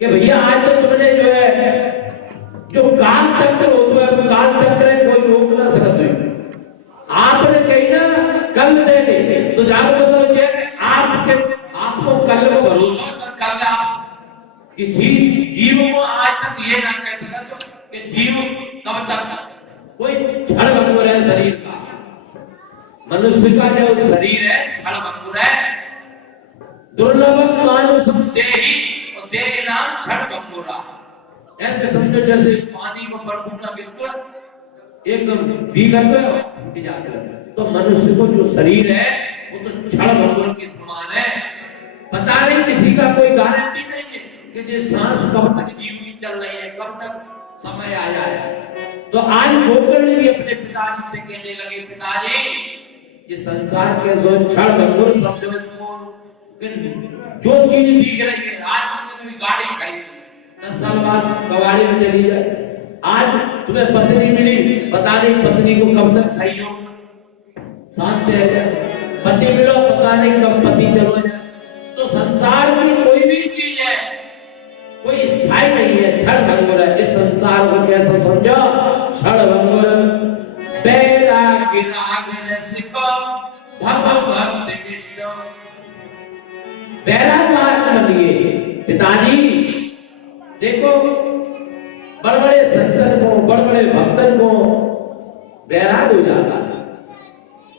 कि भैया आज तो तुमने जो है जो काल चक्र होता है, काल चक्र है, कोई रोक ना सकते। आपने कही ना कल दे दे, तो जाकर मतलब ये आपके आपको कल को भरोसा कर, कल आप किसी जीव को आज तक ये ना कह सकते कि जीव कब तक कोई क्षण भंगुर है शरीर का। मनुष्य का जो शरीर है क्षण भंगुर है। दुर्लभ मानुषम देहि और देह नाम क्षण भंगुरा। ऐसे समझो जैसे पानी को बरबूटा बिल्कुल एकदम भीगा पे उठ जाते हैं। तो मनुष्य को जो शरीर है वो तो क्षण भंगुर के समान है। पता नहीं, किसी का कोई गारंटी नहीं है कि ये सांस कब तक जीव की चल रही है, कब तक समय आ जाए। तो आज गोकर्ण जी अपने पिताजी से कहने लगे, पिताजी ये संसार के जो क्षण भंगुर समझो इसको, जो चीज दिख रही है, आज तुमने गाड़ी खाई 10 साल बाद कबाड़ी में चली जाए। आज तुम्हें पत्नी मिली, पता नहीं पत्नी को कब तक सही हो, शांत है। पति मिलो, पता नहीं कब पति चलो जाए। तो संसार की कोई भी चीज है कोई स्थायी नहीं है, क्षण भंगुर है। इस संसार को कैसे समझो, क्षण भंगुर। बैराग्य राग रसिको भव भक्त विष्णु। बैराग बनिए पिताजी। देखो बड़े बड़े संतन को, बड़े बड़े भक्तन को बैराग हो जाता है।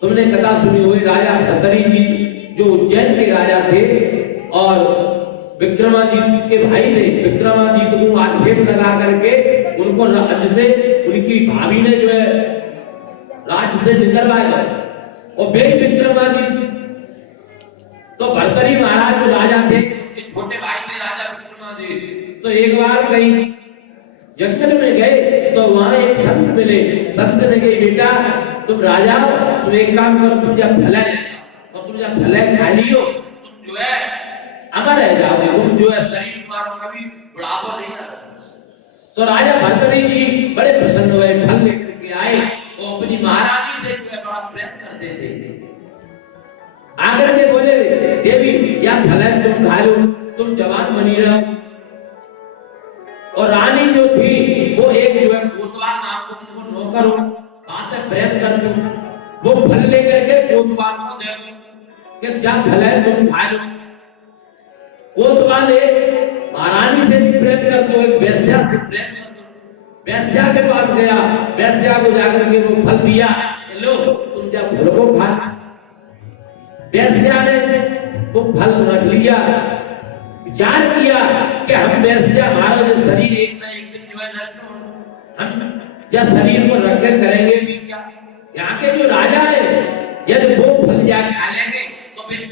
तुमने कथा सुनी हुई राजा भर्तृहरि जी जो उज्जैन के राजा थे और विक्रमादित्य के भाई थे। विक्रमादित्य को आक्षेप लगा करके उनको राज्य से, उनकी भाभी ने जो है राज्य से निकलवाया और बे विक्रमादित्य तो भर्तृहरि महाराज जो राजा थे, छोटे भाई थे राजा विक्रमादित्य। तो एक बार कहीं जंगल में गए तो वहां एक संत मिले। संत ने कहा, बेटा तुम राजा हो, तुम एक काम करो, तुम जब भला है और तुम जब भला खा लियो तुम जो है अमर रह जाओगे, तुम जो है शरीर तुम्हारा कभी बुढ़ापा नहीं आएगा। तो राजा भर्तृहरि जी बड़े प्रसन्न हुए, फल लेकर के आए और अपनी महारानी से जो है बड़ा प्रेम करते थे। आकर के बोले, देवी या फल है तुम खा लो, तुम जवान बनी रहो। और रानी जो थी वो एक जो है कोतवाल नाम को उनको नौकर हो, बात है प्रेम कर दो। वो फल लेकर के कोतवाल को दे कि क्या फल है तुम खा लो। कोतवाल महारानी से भी प्रेम कर दो, एक वैश्या से प्रेम कर दो। वैश्या के पास गया, वैश्या को जाकर के वो फल दिया, लो तुम जब फल को खा। वैश्या ने वो फल रख लिया, विचार किया कि हम वैश्या, हमारा जो शरीर एक ना एक दिन जो है नष्ट हो, हम या शरीर को रख के करेंगे भी क्या। यहाँ के जो राजा है यदि वो फल जा खा लेंगे तो फिर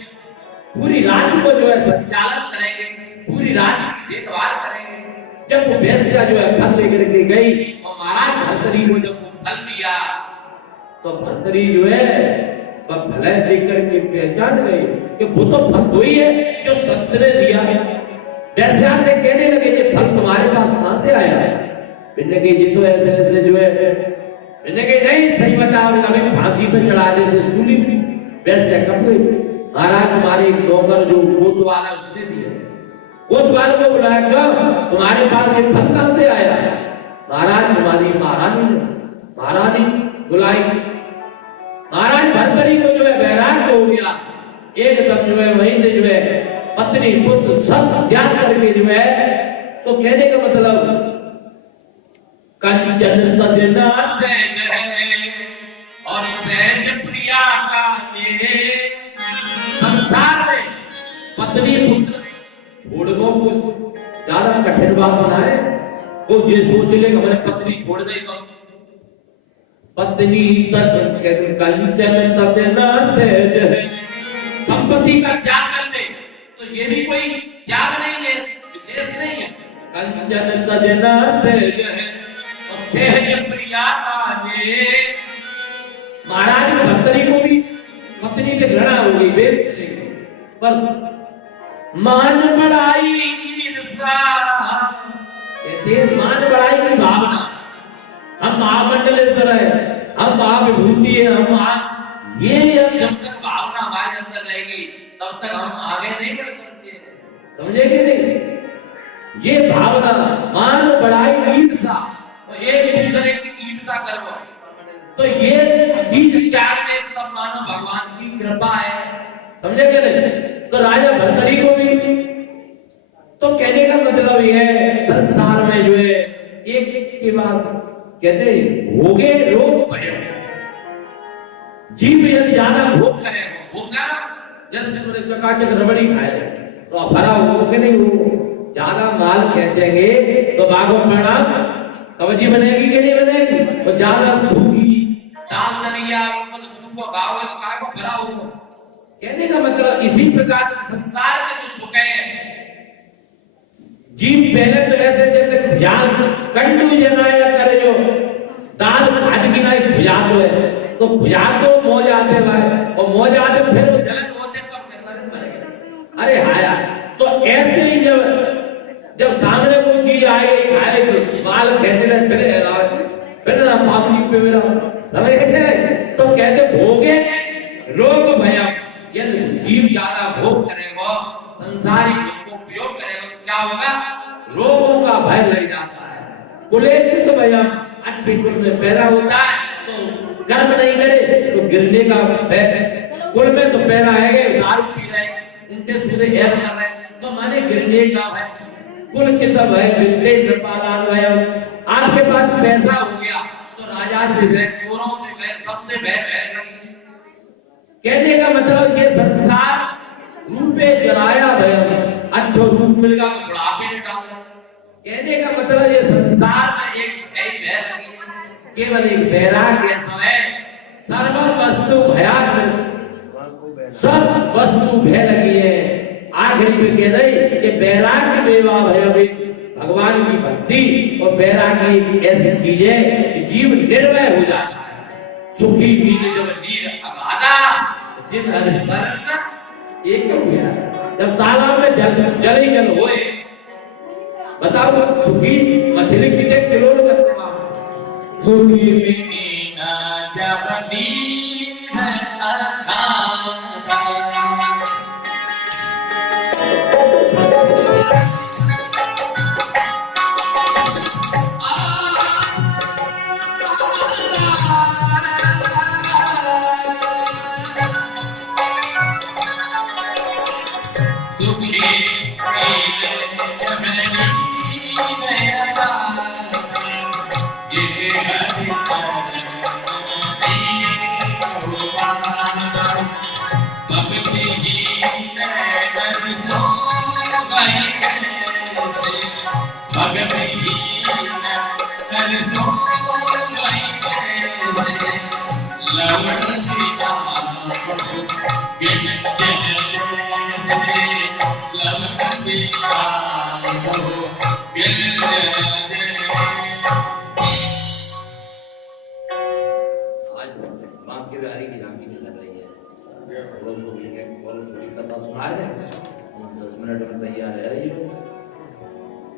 पूरी राज्य को जो है संचालन करेंगे, पूरी राज्य की देखभाल करेंगे। जब वो वैश्या जो है फल लेकर के गई और महाराज भर्तृहरि को जब वो फल दिया तो भर्तृहरि जो है वह फल लेकर के पहचान गए कि वो तो फल वही है जो संत ने दिया। वैश्या से कहने लगे कि फल तुम्हारे पास कहां से आया है। मैंने कही जी तो ऐसे ऐसे जो है, मैंने कही नहीं सही बताओ, हमें फांसी पे चढ़ा देते सूली। वैश्या कब गई, महाराज तुम्हारे एक नौकर जो कोतवाल है उसने दिया। कोतवाल को बुलाया, कब तुम्हारे पास ये फल कहां से आया। महाराज तुम्हारी महारानी बुलाई। महाराज भर्तृहरि को जो है वैराग्य हो गया, एकदम जो है वहीं से जो है पत्नी पुत्र सब त्याग करके जो है, तो कहने का मतलब कंचन तजना सहज है और सहज प्रिया का संसार में पत्नी पुत्र छोड़ को कुछ ज्यादा कठिन बात ना है। वो ये सोच ले कि मैंने पत्नी छोड़ दी तो पत्नी तक कंचन तजना सहज है, संपत्ति का त्याग कर दे तो ये भी कोई त्याग नहीं है, विशेष नहीं है। कंचन तजना सहज है और सहज प्रिया आने। महाराज भर्तृहरि को भी पत्नी की घृणा हो गई, वे चले गए, पर मान बढ़ाई ईर्षा, कहते मान बढ़ाई की भावना। हम महामंडलेश्वर है, हम महाविभूति है, हम ये जब तक भावना हमारे अंदर रहेगी तब तक हम आगे नहीं बढ़ सकते। समझे कि नहीं। ये भावना मान बढ़ाई ईर्षा, तो एक दूसरे की ईर्षा करो, तो ये चीज त्यागने तब मानो भगवान की कृपा है, समझे क्या नहीं? तो राजा भर्तरी को भी, तो कहने का मतलब ये है संसार में जो है एक के बाद कहते हैं भोगे रोग भय, जीव यदि ज्यादा भोग करेगा, भोग ना जैसे तुमने चकाचक रबड़ी खाए तो भरा हो कि नहीं हो, ज्यादा माल खेचेंगे तो बागो परिणाम कवजी बनेगी कि नहीं बनेगी? तो ज्यादा सूखी दाल दलिया ऊपर सूखा खाओगे तो काय को भरा होगा। कहने का मतलब इसी प्रकार संसार में जो सुख है, जीव पहले तो ऐसे जैसे भुजाल कंडू जनाया करे जो दाल खाज की नहीं भुजा तो है, तो भुजा तो मौज आते भाई, और मौज आते फिर वो जलन होते तब कहते अरे हाया। तो ऐसे ही जब सामने कोई चीज आएगी खाए तो बाल खेचे रहे फिर ना पापनी पे मेरा तो कहते भोगे रोग भयम, यदि जीव ज्यादा भोग करेगा संसारिक को उपयोग करेगा तो क्या होगा? रोगों का भय लग जाता है। कुलेचित भयम, अच्छे कुल में पैदा होता है तो कर्म नहीं करे तो गिरने का भय, कुल में तो पैदा है दारू पी रहे उनके सूदे ऐप कर रहे तो माने गिरने का भय, कुल की तब है बिल्टे कृपालाल भयम। आपके पास पैसा हो गया तो राजा से भय, चोरों से भय, सबसे भय भय। कहने का मतलब ये संसार रूपे जलाया भयम, अच्छा रूप मिल गया तो बुढ़ापे में डाल। कहने का मतलब ये संसार में एक भय केवल एक वैराग्य है, सर्व वस्तु भयान, सब वस्तु भय लगी है। आखिरी में कह दे कि वैराग्य बेवा भय, भगवान की भक्ति और वैराग्य एक ऐसी चीज है कि जीव निर्भय हो जाता है। सुखी बीज जब नीर अगाधा जिन अनुस्मरण एक हो गया, जब तालाब में जल ही जल होए, बताओ सुखी मछली कितने किलो करते हैं? सुखी मीना जब नीर अगाधा,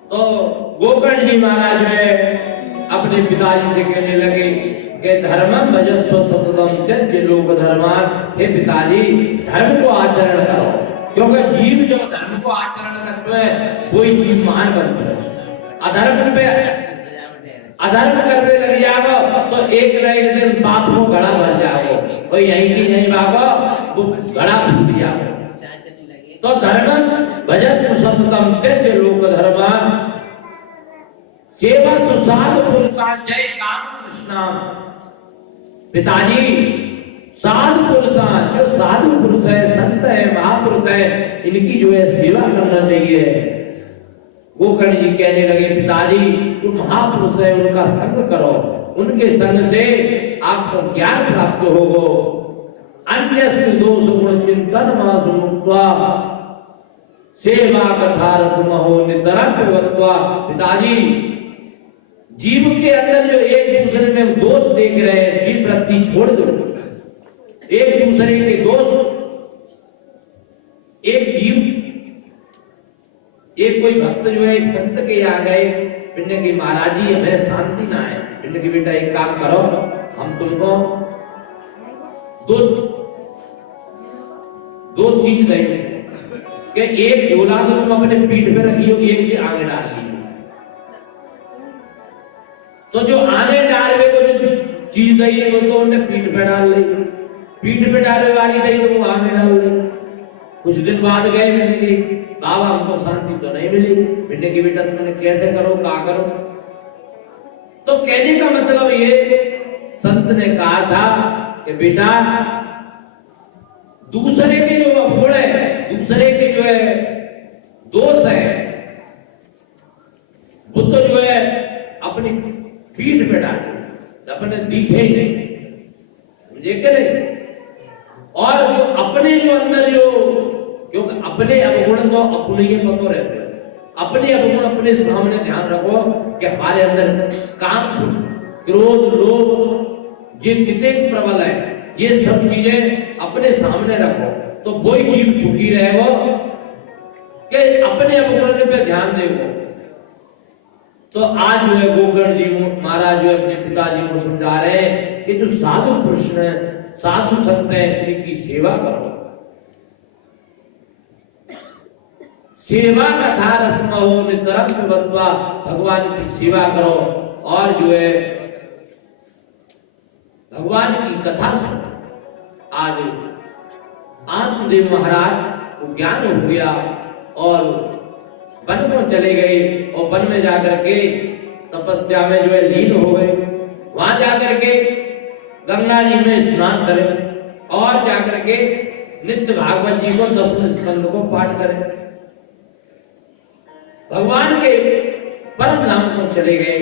तो गोकर्ण जी महाराज है अपने पिताजी से कहने लगे कि धर्मम भजस्व सततम त्यज्य लोक धर्मान, हे पिताजी धर्म को आचरण करो, क्योंकि जीव जब धर्म को आचरण करते हैं वही जीव महान बनते हैं। अधर्म करने लग जाओ तो एक न एक दिन पाप को घड़ा भर जाओ, और यहीं की यहीं भागो वो घड़ा फूट जाओ। तो धर्म भजस्व सततम त्यज्य लोक धर्मान, सेवा सुसाधु पुरुषान जय काम कृष्णा। पिताजी साधु पुरुषान, जो साधु पुरुष है, संत है, महापुरुष है, इनकी जो है सेवा करना चाहिए। गोकर्ण जी कहने लगे पिताजी जो महापुरुष है उनका संग करो, उनके संग से आपको ज्ञान प्राप्त होगा। अन्य दोष गुण चिंतन मासु मुक्त्वा सेवा कथा रसमहो नितरम प्रवत्वा। पिताजी जीव के अंदर जो एक दूसरे में दोष देख रहे हैं, जीव वृत्ति छोड़ दो। एक दूसरे के दोष, एक जीव, एक कोई भक्त जो है एक संत के यहाँ गए, पिंड की महाराज जी हमें शांति ना है, पिंड की बेटा एक काम करो, हम तुमको दो चीज देंगे, कि एक झोला तो तुम अपने पीठ पे रखियो, एक के आगे डाल लियो। तो जो आगे डालवे को जो चीज गई है वो तो उन्हें पीठ पे डाल ली, पीठ पे डालने वाली गई तो वो आगे डाल ली। कुछ दिन बाद गए मिलने की, बाबा हमको शांति तो नहीं मिली। मिलने की बेटा तुमने कैसे करो क्या करो। तो कहने का मतलब ये संत ने कहा था कि बेटा दूसरे के जो अवगुण है, दूसरे के जो है दोष है, वो तो जो है अपनी पीठ पे डाले, अपने दिखे ही नहीं, देखे नहीं। और जो अपने जो अंदर जो, क्योंकि अपने अवगुण तो अपने ही पतो रहते हैं, अपने अवगुण अपने सामने ध्यान रखो कि हमारे अंदर काम, क्रोध, लोभ ये कितने प्रबल है, ये सब चीजें अपने सामने रखो तो वही जीव सुखी रहेगा कि अपने अवगुण पे ध्यान देगो। तो आज जो है गोकर्ण जी महाराज जो अपने पिताजी को समझा रहे हैं कि जो साधु पुरुष है, साधु संत है, उनकी सेवा करो। सेवा कथा रसमहो नितरम पिबत्वा, भगवान की सेवा करो और जो है भगवान की कथा सुनो। आज आत्मदेव महाराज को ज्ञान हो गया और वन में चले गए और वन में जाकर के तपस्या में जो है लीन हो गए। वहां जाकर के गंगा जी में स्नान करें और जाकर के नित्य भागवत जी को 10वें स्कंद को पाठ करें। भगवान के परम धाम को चले गए।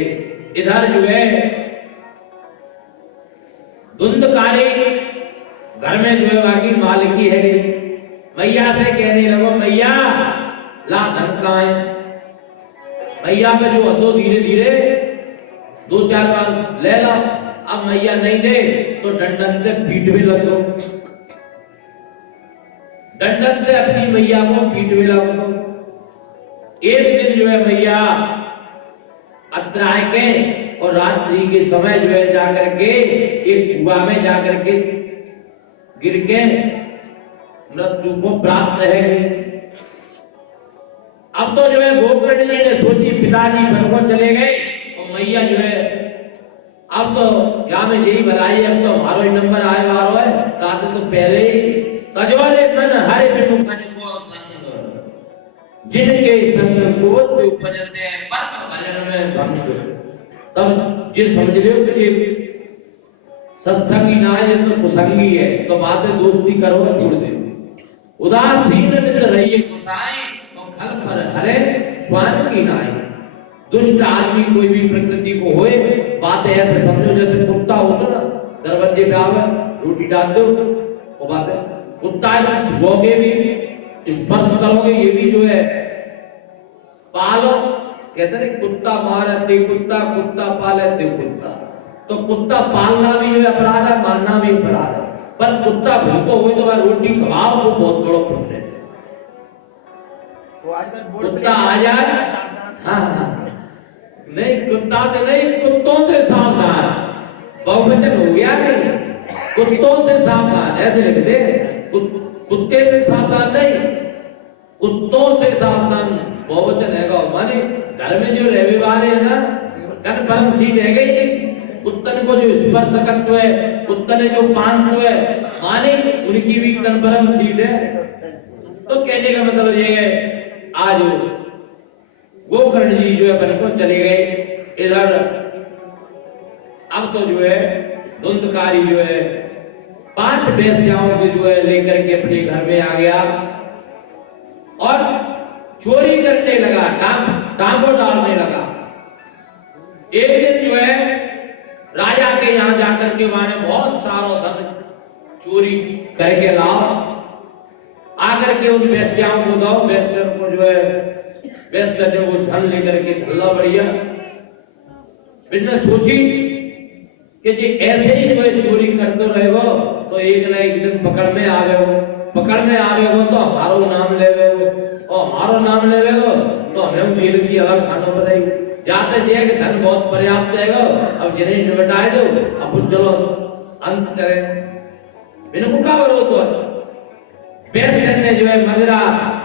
इधर जो है धुंधकारी घर में जो है बाकी मालिकी है, मैया से कहने लगो मैया ला धन कहाँ है। मैया पे जो हदो धीरे धीरे 2-4 बार ले लो। अब मैया नहीं दे तो डंडन से पीठ भी लग दो, डंडन से अपनी मैया को पीठ भी लग दो। एक दिन जो है मैया अत्राय के और रात्रि के समय जो है जाकर के एक कुआं में जाकर के गिर के मृत्यु को प्राप्त है। अब तो जो है गोकर्ण जी ने सोची पिताजी वन को चले गए और मैया जो है अब तो यहाँ में यही भलाई, अब तो हमारो ही नंबर आए वारो है। ताकि तो पहले ही कजोरे मन हरे विमुख को संग, जिनके संग को ते उपजते परम भजन में भंग। तब जे समझ लियो कि सत्संगी ना है तो कुसंगी है, तो बातें दोस्ती करो छोड़ दे। उदासीन नित रहिए गुसाई और खल पर हरे स्वान की नाई। दुष्ट आदमी कोई भी प्रकृति को होए, बातें ऐसे समझो जैसे कुत्ता होता ना, दरवाजे पे आवे रोटी डाल दो, वो बातें कुत्ता है, छुओगे भी, स्पर्श करोगे, ये भी जो है पालो। कहते हैं कुत्ता मारते कुत्ता, कुत्ता पालते कुत्ता। तो कुत्ता पालना भी जो है अपराध है, मारना भी अपराध है। पर कुत्ता भूखो हो तो रोटी खवाओ तो बहुत बड़ा पुण्य है। कुत्ता आ जाए, हाँ नहीं कुत्ता से नहीं, कुत्तों से सावधान, बहुवचन हो गया नहीं, कुत्तों से सावधान ऐसे लिख दे। कुत्ते से सावधान नहीं, कुत्तों से सावधान बहुवचन है। माने घर में जो रहने वाले हैं ना, कन्फर्म सीट है गई नहीं। कुत्तन को जो स्पर्श करते है, कुत्तन जो पान है, माने उनकी भी कन्फर्म सीट है। तो कहने का मतलब ये है आज गोकर्ण जी जो है वन को चले गए। इधर अब तो जो है धुंधकारी जो है 5 वेश्याओं को जो है लेकर के अपने घर में आ गया और चोरी करने लगा, टांगों डालने लगा। एक दिन जो है राजा के यहाँ जाकर के माने बहुत सारा धन चोरी करके लाओ, आकर के उन वेश्याओं को दो। वेश्या को जो है वैसे ने वो धन लेकर के धल्ला बढ़िया। मैंने सोची कि जी ऐसे ही जो चोरी करते रहेगो तो एक ना एक दिन पकड़ में आवेगो, पकड़ में आवेगो तो हमारो नाम लेवेगो, और हमारो नाम लेवेगो तो हमें जेल की अलग खाना बनाई। जाते जे कि धन बहुत पर्याप्त है, अब जिन्हें निपटाए दो, अब चलो अंत चले। मैंने को क्या भरोसा। वैश्य ने जो है मदिरा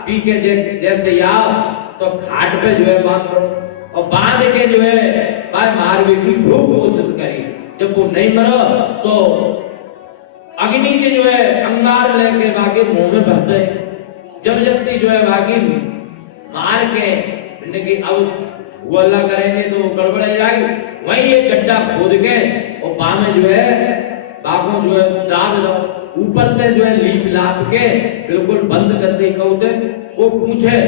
पी के जैसे आओ तो घाट पे जो है बांध दो, और बांध के जो है भाई मारने की खूब कोशिश करी। जब वो नहीं मरो तो अग्नि के जो है अंगार लेके बाकी मुंह में भर दे। जब जबती जो है बाकी मार के कि अब वो अल्लाह करेंगे तो गड़बड़ हो जाएगी। वही एक गड्ढा खोद के और बा में जो है बाकों जो है दाब दो, ऊपर से जो है लीप लाप के बिल्कुल बंद करते कहते। वो पूछे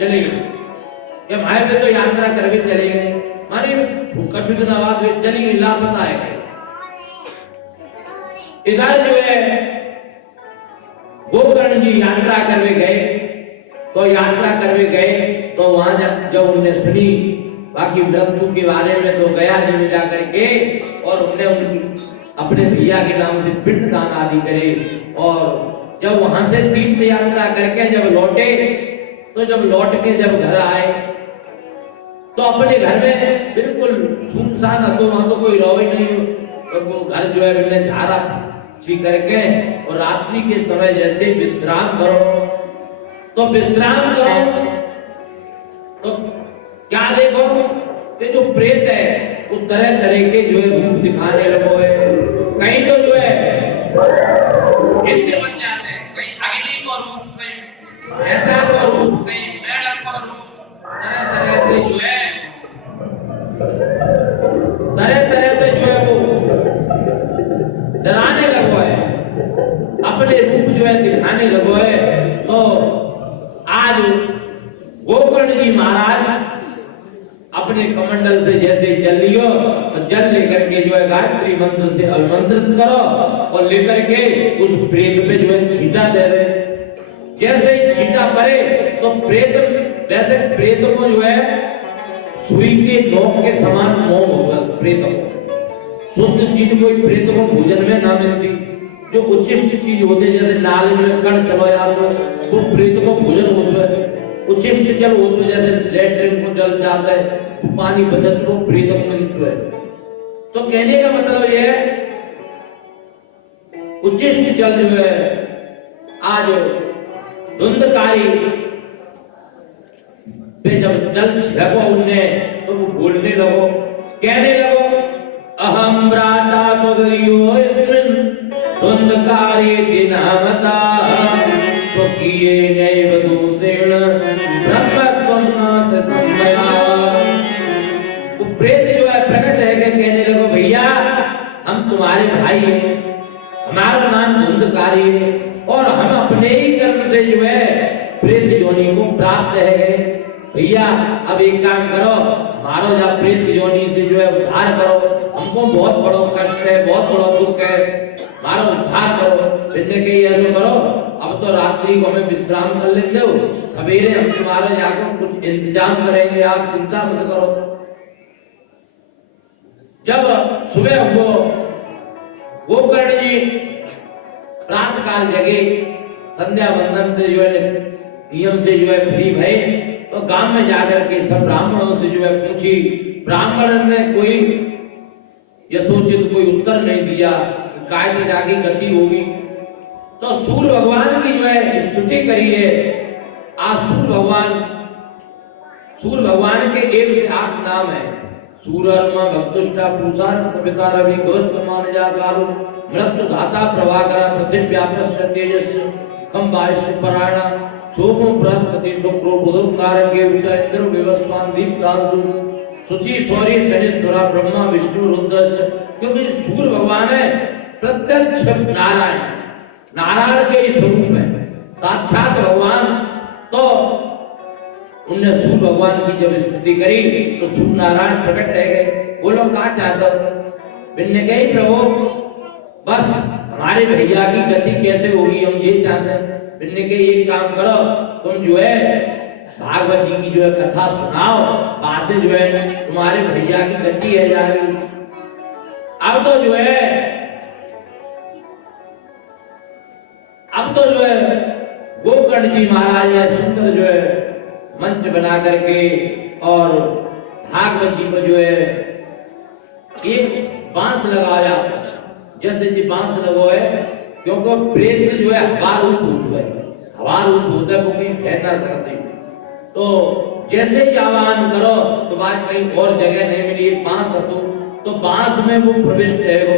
चले गए भाई में तो यात्रा करके चले गए, माने कछु दिन बाद में चली गई, लापता है। इधर जो है गोकर्ण जी यात्रा करवे गए, तो यात्रा करवे गए तो वहां जब उन्होंने सुनी बाकी मृत्यु के बारे में तो गया जी में जाकर के और उन्होंने उनकी अपने भैया के नाम से पिंड दान आदि करे। और जब वहां से तीर्थ यात्रा करके जब लौटे तो जब लौट के जब घर आए तो अपने घर में बिल्कुल सुनसान तो वहां तो कोई रो ही नहीं हो, तो वो घर जो है मैंने झाड़ा छी करके और रात्रि के समय जैसे विश्राम करो तो विश्राम करो तो क्या देखो कि जो प्रेत है वो तरह तरह के जो है रूप दिखाने लगो है। कहीं तो जो है इतने बन जाते हैं, कहीं अग्नि को रूप, कहीं ऐसा को रूप, कहीं मेढक को रूप, तरह तरह से जो है तरह तरह से जो है वो डराने लगो है, अपने रूप जो है दिखाने लगो है। तो आज गोकर्ण जी महाराज अपने कमंडल से जैसे जल लियो और जल लेकर के जो है गायत्री मंत्र से अभिमंत्रित करो और लेकर के उस प्रेत पे जो है छींटा दे दे। जैसे ही छींटा पड़े तो प्रेत, वैसे प्रेत को जो है सुई के नोक के समान मोह होगा। प्रेत को शुद्ध चीज कोई प्रेत को भोजन में ना मिलती, जो उच्चिष्ट चीज होते जैसे नाली में कण चलो यार वो प्रेत को भोजन होता है। उच्चिष्ट जल हो तो जैसे लेटरिन को जल जाता है, पानी बचत को प्रेत को मिलता है। तो कहने का मतलब यह है उच्चिष्ट जल जो है आज धुंधकारी पे जब जल छिड़को उनने तो वो बोलने लगो, कहने लगो अहम भ्राता त्वदयो इस्मिन् धुंधकारी दिनामता स्वकीये नैव दोषेण ब्रह्मत्वं नासतं मया। वो प्रेत जो है प्रकट है के कहने लगो भैया हम तुम्हारे भाई हैं, हमारा नाम धुंधकारी है और हम अपने ही कर्म से जो है प्रेत योनि को प्राप्त है। भैया अब एक काम करो, हमारो जा प्रेत योनि से जो है उद्धार करो, हमको बहुत बड़ा कष्ट है, बहुत बड़ा दुख है, हमारा उद्धार करो। कहते कि ये तो करो, अब तो रात्रि को हमें विश्राम कर लेते हो, सवेरे हम तुम्हारे जाकर कुछ इंतजाम करेंगे, आप चिंता मत करो। जब सुबह हुआ गोकर्ण जी रात काल जगे, संध्या वंदन से जो है नियम से जो है फ्री भय, तो गांव में जाकर के सब ब्राह्मणों से जो है पूछी। ब्राह्मण ने कोई यथोचित कोई उत्तर नहीं दिया, काय की जागी गति होगी। तो सूर्य भगवान की जो है स्तुति करी है। आज सूर्य भगवान के 1 से 8 नाम है। सूर्यर्मा भक्तुष्टा पूषार सविता रवि गवस्त मान जा कालो मृत्यु धाता प्रभाकरा पृथ्व्यापस्य तेजस कम वायुष्य परायणा सोमो बृहस्पति शुक्रो बुधो कारके उत इंद्र विवस्वान दीप्तांशु शुचि सौर्य शनिश्वरा ब्रह्मा विष्णु रुद्रस्य। क्योंकि सूर्य भगवान है प्रत्यक्ष नारायण, नारायण के स्वरूप है, साक्षात भगवान। तो उनने सूर्य भगवान की जब स्तुति करी तो सूर्य नारायण प्रकट रह गए। बोलो कहा चाहते हो? बिन्ने गई प्रभु बस हमारे भैया की गति कैसे होगी हम ये चाहते हैं। बिन्ने के ये काम करो, तुम जो है भागवत जी की जो है कथा सुनाओ, वहां से जो है तुम्हारे भैया की गति है जाएगी। अब तो जो है गोकर्ण जी महाराज ने सुंदर जो है मंच बना करके और भागवत जी को जो है एक बांस लगाया, जैसे जी बांस लगो है, क्योंकि प्रेत जो है हवा रूप है, भगवान रूप होता है वो कहीं ठहर ना सकते। तो जैसे ही आह्वान करो तो बात कहीं और जगह नहीं मिली, एक बांस तो बांस में वो प्रविष्ट है वो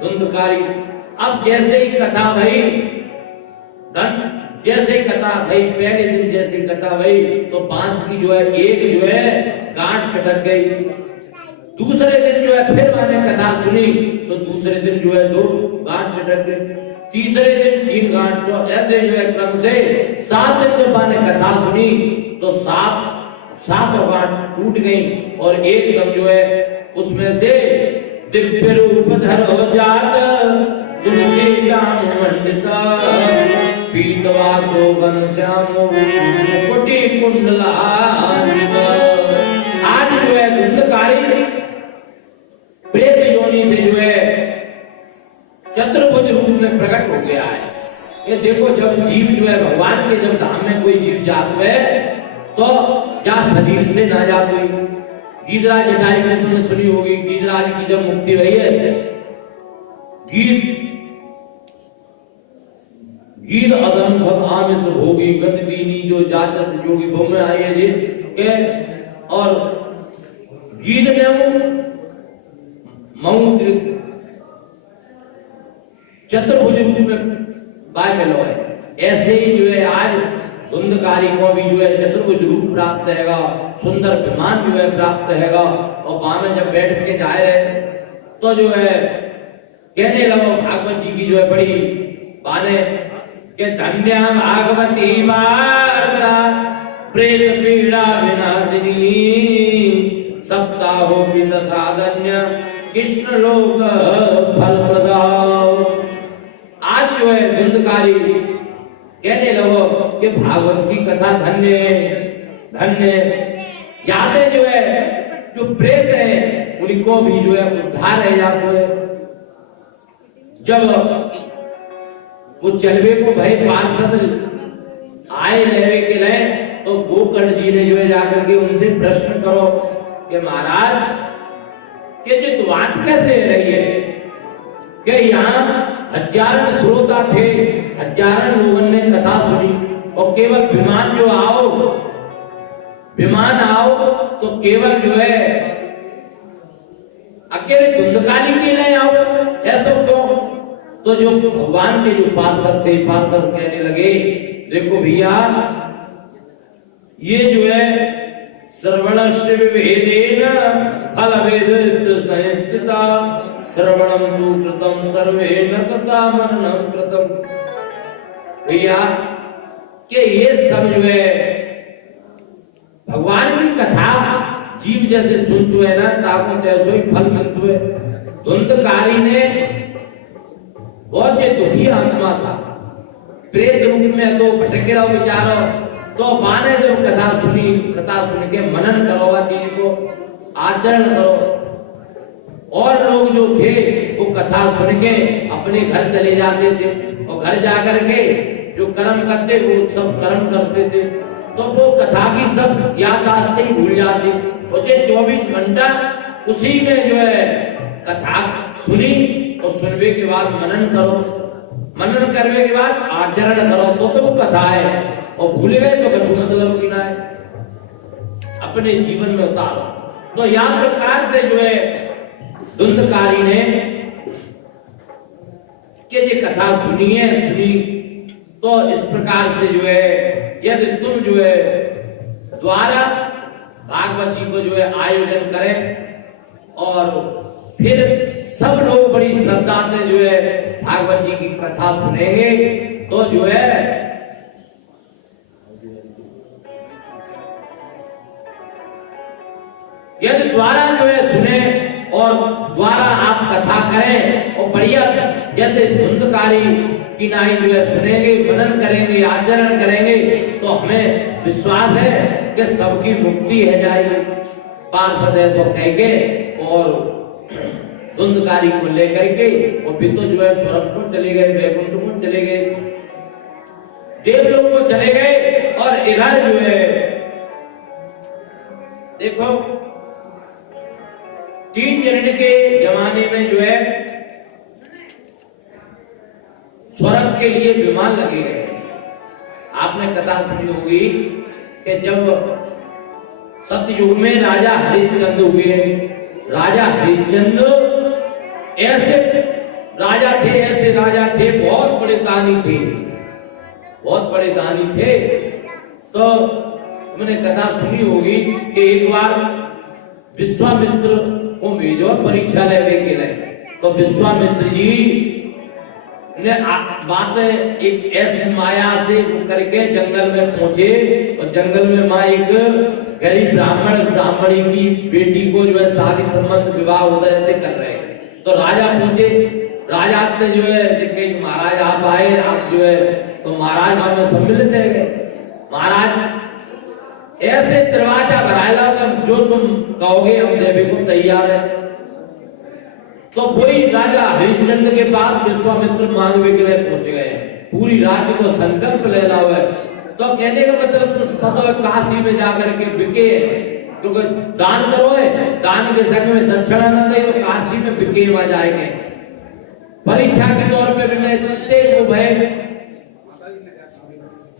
धुंधकारी। अब जैसे ही कथा भई जैसे कथा भई, पहले दिन जैसे कथा भई तो बांस की जो है एक जो है गांठ चटक गई। दूसरे दिन जो है फिर मैंने कथा सुनी तो दूसरे दिन जो है 2 गांठ चटक गई, तीसरे दिन 3 गांठ, जो ऐसे जो है क्रम से 7 दिन जब मैंने कथा सुनी तो 7 गांठ टूट गई और एकदम जो है उसमें से दिव्य रूप धरो जात तुलसी दाम मंडिता पीतवासो घनश्याम मुकुटि कुंडलान्वित। आज जो है धुंधकारी प्रेत योनि से जो है चतुर्भुज रूप में प्रकट हो गया है। ये देखो जब जीव जो है भगवान के जब धाम में कोई जीव जात है तो क्या शरीर से ना जात हुई। गीधराज जटायु ने तुमने सुनी होगी, गीधराज की जब मुक्ति हुई है, गीध अदम भग आमिष भोगी गति दीनी जो जाचत जोगी भो में आई है के, और गीध ने मऊ चतुर्भुज रूप में बाय मिलो है। ऐसे ही जो है आज धुंधकारी को भी जो है चतुर्भुज रूप प्राप्त हैगा, सुंदर विमान जो है प्राप्त हैगा। और वहां में जब बैठ के जाए रहे तो जो है कहने लगो भागवत जी की जो है बड़ी बाने के धन्य भागवती वार्ता प्रेत पीड़ा विनाशिनी सप्ताहो भी तथा धन्य कृष्ण लोक फल प्रदाव। आज जो है धुंधकारी कहने लगो कि भागवत की कथा धन्य धन्य। यादें जो है जो प्रेत है उनको भी जो है उद्धार है जाते है। जब वो चलवे को भाई पार्षद आए लेवे के लिए तो गोकर्ण जी ने जो है जाकर के उनसे प्रश्न करो कि महाराज कि ये बात कैसे रही है कि यहाँ हजारों श्रोता थे, हजारों लोगों ने कथा सुनी और केवल विमान आओ तो केवल जो है अकेले धुंधकारी के लिए आओ, ऐसा क्यों? तो जो भगवान के जो पार्षद थे, पार्षद कहने लगे देखो भैया ये जो है श्रवणस्य विभेदेन फल वेद संस्थिता श्रवणम तु कृतम सर्वेन तथा मननम कृतम। भैया कि ये सब जो है भगवान की कथा जीव जैसे सुनते है ना ताकि तैसो ही फल मिलते है। धुंधकारी ने बहुत जो दुखी आत्मा था, प्रेत रूप में तो भटक रहा बेचारा, तो माने जब कथा सुन के मनन करो, चीज को आचरण करो। और लोग जो थे वो कथा सुन के अपने घर चले जाते थे और घर जाकर के जो कर्म करते वो सब कर्म करते थे, तो वो कथा की सब याददाश्त ही भूल जाती। और 24 घंटा उसी में जो है कथा सुनी और सुनने के बाद मनन करो, मनन करने के बाद आचरण करो तो वो कथा है। और भूल गए तो कछु मतलब की ना है, अपने जीवन में उतारो। तो या प्रकार से जो है धुंधकारी ने कि ये कथा सुनी तो इस प्रकार से जो है यदि तुम जो है द्वारा भागवत जी को जो है आयोजन करें और फिर सब लोग बड़ी श्रद्धा से जो है भागवत जी की कथा सुनेंगे तो जो है यदि द्वारा जो है सुने और द्वारा आप कथा करें और बढ़िया जैसे धुंधकारी की नाई जो है सुनेंगे, मनन करेंगे, आचरण करेंगे तो हमें विश्वास है कि सबकी मुक्ति है जाएगी। पार्षद ऐसा कह के और धुंधकारी को लेकर के और फिर तो जो है स्वर्गपुर चले गए, वैकुंठपुर चले गए, देवलोक को चले गए। और इधर जो है देखो 3 चरण के जमाने में जो है स्वर्ग के लिए विमान लगे गए आपने कथा सुनी होगी कि जब सतयुग में राजा हरिश्चंद्र हुए, राजा हरिश्चंद्र ऐसे राजा थे, बहुत बड़े दानी थे, बहुत बड़े दानी थे। तो मैंने कथा सुनी होगी कि एक बार विश्वामित्र को भेजो परीक्षा लेने के लिए। तो विश्वामित्र जी ने बात एक ऐसी माया से करके जंगल में पहुंचे, और जंगल में माँ एक गरीब ब्राह्मणी की बेटी को जो है शादी संबंध विवाह होता ऐसे कर रहे हैं। तो राजा पूछे, राजा से जो है कि महाराज आप आए, आप जो है तो महाराज हमें सम्मिलित है। महाराज ऐसे दरवाजा भराएगा कि जो तुम कहोगे हम देने को तैयार है। तो वही राजा हरिश्चंद्र के पास विश्वामित्र मांगने के लिए पहुंच गए, पूरी राज्य को संकल्प लेना हुआ है। तो कहने का मतलब तो काशी में जाकर के बिके, क्योंकि दान करो है, दान के संग में दक्षिणा न दे तो काशी में बिके वहां जाएंगे। परीक्षा के तौर पे को भय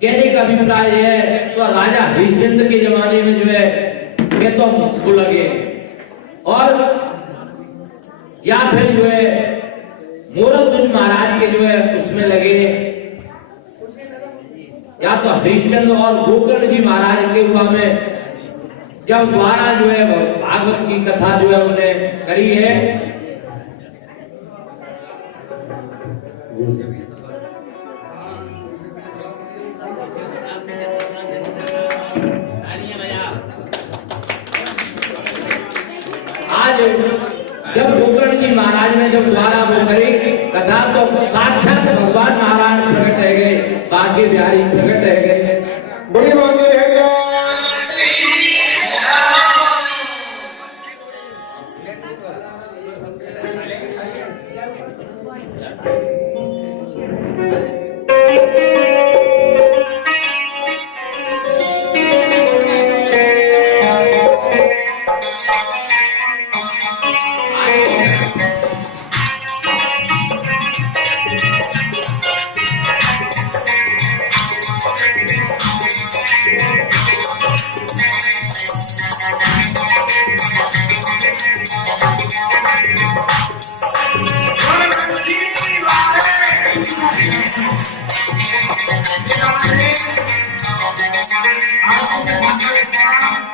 कहने का अभिप्राय है। तो राजा हरिश्चंद्र के जमाने में जो है ये तो वो लगे, और या फिर जो है मूर्तिध्वज महाराज के जो है उसमें लगे, या तो हरिश्चंद्र और गोकर्ण जी महाराज के हुआ में जब द्वारा जो है भागवत की कथा जो है उन्होंने करी है। आज जब गोकर्ण जी महाराज ने जब द्वारा वो करी कथा, तो साक्षात भगवान नारायण प्रकट है गए, बाकी बिहारी प्रकट है गए। बड़ी बात है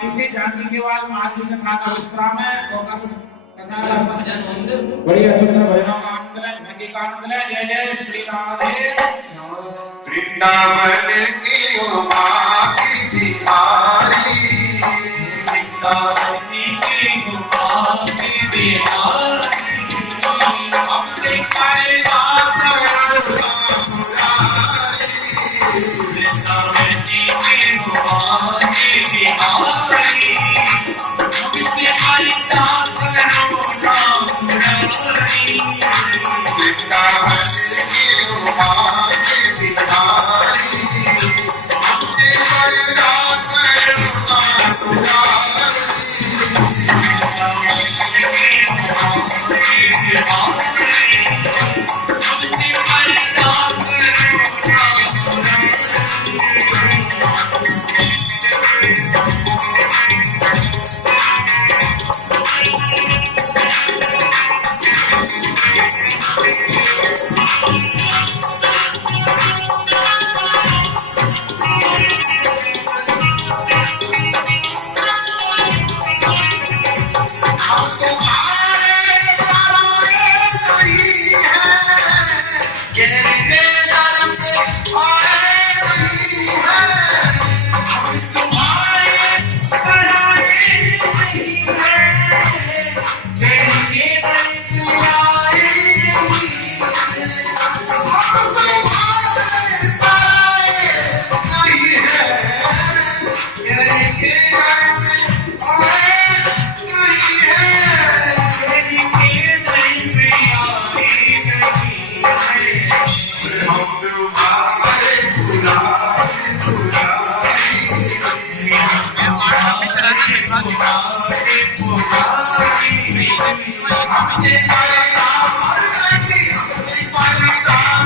इसे जानने के बाद आदि कथा का विश्राम है, तो कथा का भजन होंगे। बढ़िया सुनना भाई। नदी का आनंद ले, जय जय श्री राधे श्याम। वृंदावन की उमा की बिहारी, वृंदावन की उमा की बिहारी, अपने कैलाश वृंदावन की उमा की बिहारी, हमसे हरिता करो राम मुरारी। वृंदावन की उमा की बिहारी, हमसे हरिता करो राम Bye.